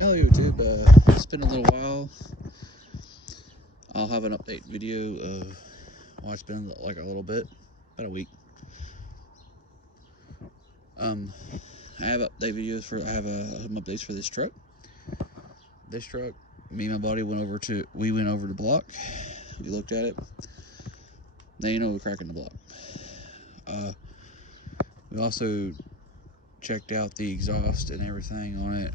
Hello YouTube, it's been a little while. I'll have an update video of, well, it's been like a little bit, about a week. I have update videos for, I have some updates for this truck. This truck, me and my buddy went over to the block. We looked at it. They ain't no crack in the block. We also checked out the exhaust and everything on it.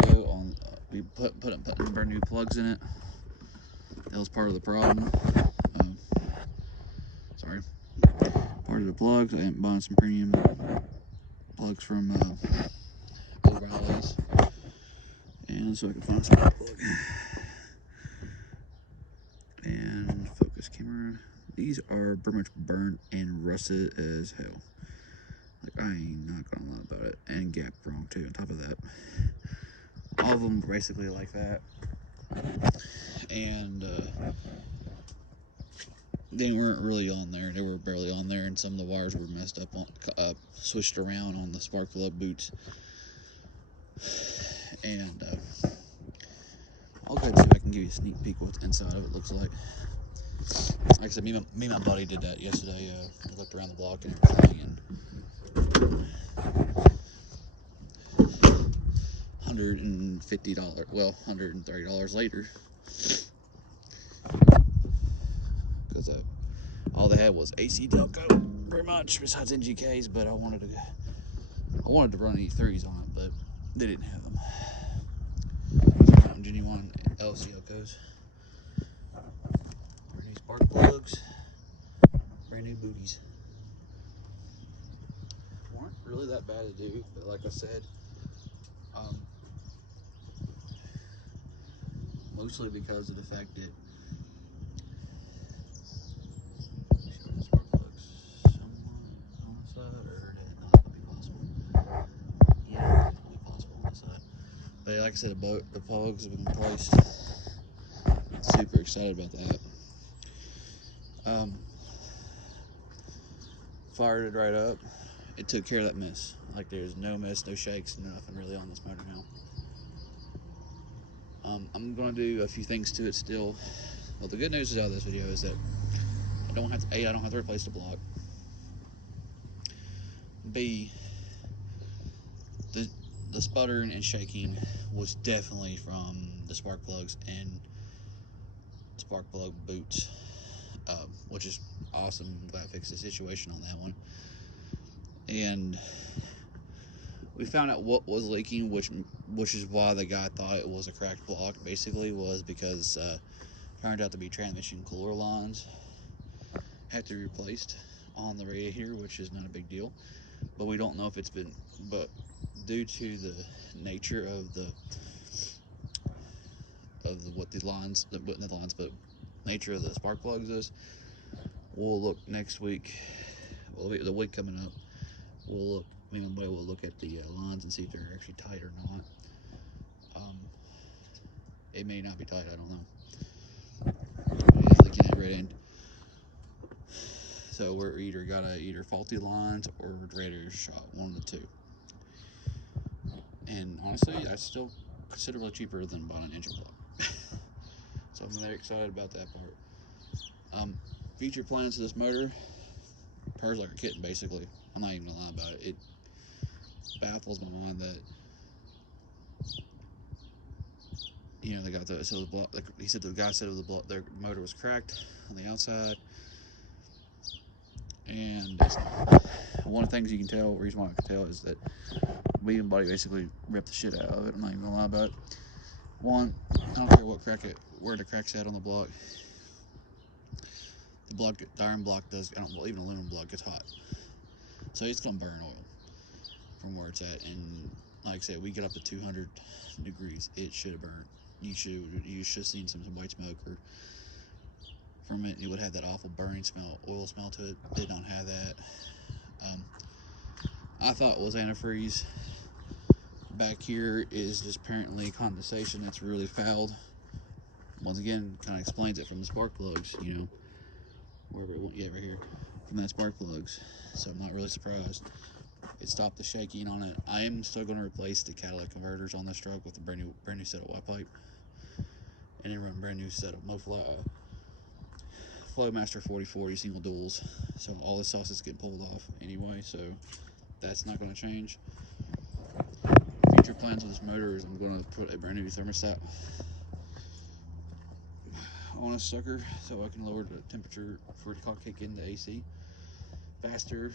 Video on we put brand new plugs in it. That was part of the problem. Sorry, part of the plugs. I ended up buying some premium plugs from O'Reilly's, and so I can find some plug. And focus camera. These are pretty much burnt and rusted as hell. Like, I ain't not gonna lie about it. And gap wrong too. On top of that, all of them were basically like that. And they weren't really on there. They were barely on there, and some of the wires were messed up, switched around on the spark plug boots. And I'll go ahead and see if I can give you a sneak peek what the inside of it looks like. Like I said, me and my buddy did that yesterday. We looked around the block and everything, and $150, well, $130 later, because all they had was AC Delco, pretty much, besides NGKs. But I wanted to run E3s on it, but they didn't have them. Genuine LC Delcos, brand new spark plugs, brand new booties. Weren't really that bad to do, but like I said, mostly because of the fact that spark plugs somewhat on the side, or not gonna be possible. Yeah, it's gonna be possible on the side. But like I said, the plugs have been placed. Super excited about that. Fired it right up. It took care of that mess. Like, there's no mess, no shakes, nothing really on this motor now. I'm gonna do a few things to it still. Well, the good news out of this video is that I don't have to replace the block. B, the sputtering and shaking was definitely from the spark plugs and spark plug boots, which is awesome. I'm glad I fixed the situation on that one. And we found out what was leaking, which is why the guy thought it was a cracked block. Basically, was because turned out to be transmission cooler lines had to be replaced on the radiator, which is not a big deal. But we don't know if it's been, but due to the nature of what the lines, not the lines, but nature of the spark plugs is, we'll look next week. Well, the week coming up, we'll look. Me and my boy will look at the lines and see if they're actually tight or not. It may not be tight. I don't know. It is leaking at red end. So we're either faulty lines or radiator shot, one of the two. And honestly, that's still considerably cheaper than buying an engine block. So I'm very excited about that part. Future plans of this motor, purrs like a kitten basically. I'm not even gonna lie about it. It baffles my mind that, you know, they got the block. Like he said, the guy said the block, their motor was cracked on the outside, and one of the things you can tell, reason why I can tell, is that me and buddy basically ripped the shit out of it. I'm not even gonna lie about it. One, I don't care where the crack's at on the block. The iron block does. Even aluminum block gets hot, so it's gonna burn oil from where it's at. And like I said, we get up to 200 degrees, it should have burnt. You should have seen some white smoke or from it. It would have that awful burning smell, oil smell to it. They don't have that. I thought it was antifreeze. Back here is just apparently condensation that's really fouled. Once again, kind of explains it from the spark plugs, you know, wherever it went, yeah, right here, from that spark plugs. So I'm not really surprised. it stopped the shaking on it. I am still going to replace the catalytic converters on this truck with a brand new set of Y pipe, and then run a brand new set of Flowmaster 4040 single duals. So all the sauce is getting pulled off anyway, so that's not going to change. Future plans with this motor is I'm going to put a brand new thermostat on a sucker so I can lower the temperature for it to kick in the AC faster.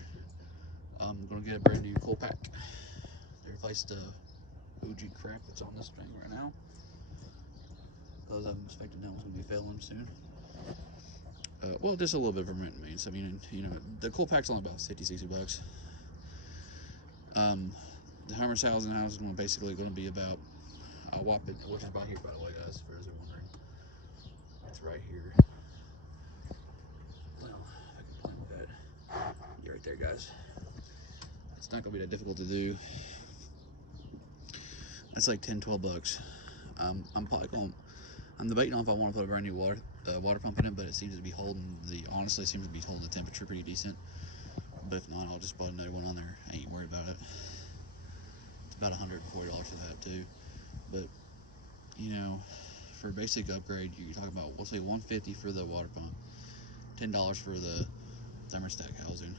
I'm going to get a brand new cool pack to replace the OG crap that's on this thing right now, because I'm expecting that one's going to be failing soon. Well, just a little bit of maintenance. I mean, you know, the cool pack's only about 50-60 bucks. The Hummershausen house is basically going to be about a whopping, which is about here, by the way, guys, for those who are wondering. It's right here. Well, if I can point with that. Yeah, right there, guys. It's not going to be that difficult to do. That's like 10-12 bucks. I'm probably going. I'm debating on if I want to put a brand new water pump in it, but it seems to be holding honestly, it seems to be holding the temperature pretty decent. But if not, I'll just put another one on there. I ain't worried about it. It's about $140 for that too. But you know, for a basic upgrade, you're talking about, we'll say $150 for the water pump, $10 for the thermostat housing.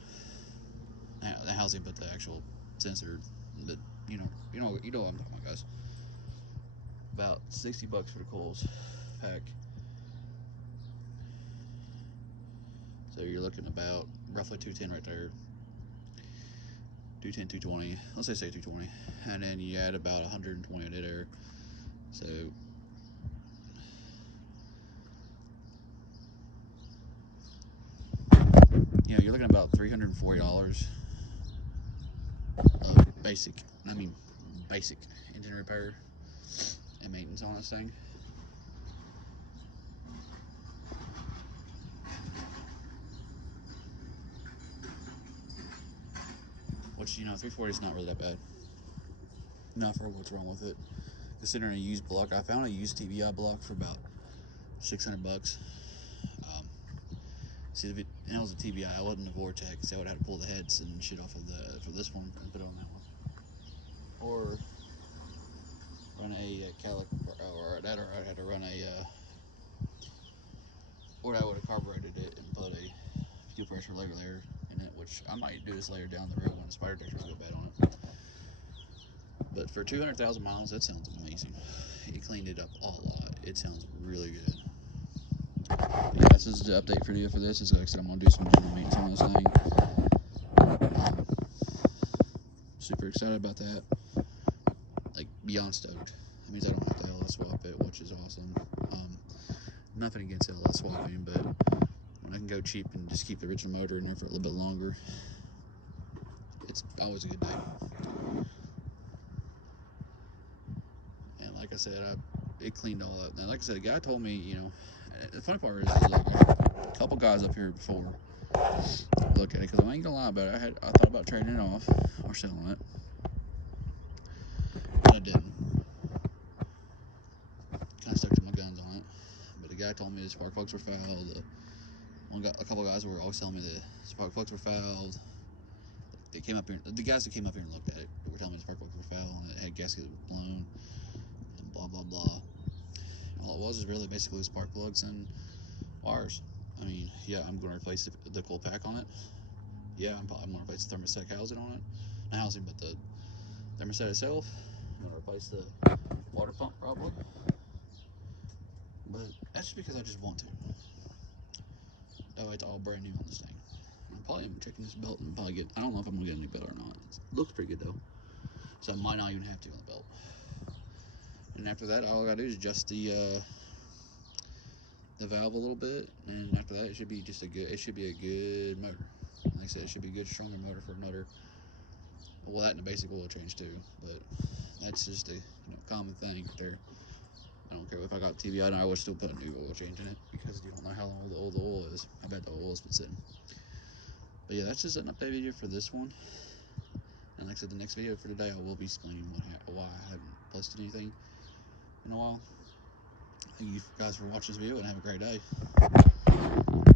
The housing, but the actual sensor. That you know what I'm talking about, guys. About 60 bucks for the coils pack. So you're looking about roughly 210 right there. 210, 220. Let's say 220. And then you add about 120 in there. So you know, you're looking at about $340 of basic engine repair and maintenance on this thing. Which, you know, 340 is not really that bad. Not for what's wrong with it. Considering a used block, I found a used TBI block for about 600 bucks. See, and that was a TBI. I wasn't a Vortex. I would have to pull the heads and shit off of for this one and put it on that one. Or run a Calic, or I had to run or I would have carbureted it and put a fuel pressure regulator in it, which I might do this later down the road when the spider detectors go bad on it. But for 200,000 miles, that sounds amazing. It cleaned it up a lot. It sounds really good. Yeah, this is the update video for this. Like I said, I'm going to do some general maintenance on this thing. Super excited about that. Like, beyond stoked. That means I don't have to LS swap it, which is awesome. Nothing against LS swapping, but when I can go cheap and just keep the original motor in there for a little bit longer, it's always a good day. And like I said, it cleaned all up. Now, like I said, the guy told me, you know, the funny part is like, a couple guys up here before look at it, because I ain't gonna lie about it. I thought about trading it off or selling it, but I didn't. Kind of stuck to my guns on it. But the guy told me the spark plugs were foul. A couple guys were always telling me the spark plugs were fouled. They came up here. The guys that came up here and looked at it were telling me the spark plugs were foul and it had gasket that was blown and blah blah blah. All it was is really basically spark plugs and wires. I mean, yeah, I'm going to replace the cool pack on it. Yeah, I'm going to replace the thermostat housing on it. Not housing, but the thermostat itself. I'm going to replace the water pump probably. But that's just because I just want to. That way it's all brand new on this thing. I'm probably checking this belt and probably I don't know if I'm going to get a new belt or not. It looks pretty good though. So I might not even have to on the belt. And after that, all I got to do is adjust the valve a little bit, and after that, it should be a good motor. Like I said, it should be a good, stronger motor for another. Well, that and a basic oil change too, but that's just a common thing there. I don't care if I got TBI, I would still put a new oil change in it because you don't know how long the oil is. I bet the oil's been sitting. But yeah, that's just an update video for this one. And like I said, the next video for today, I will be explaining why I haven't posted anything in a while. Thank you guys for watching this video and have a great day.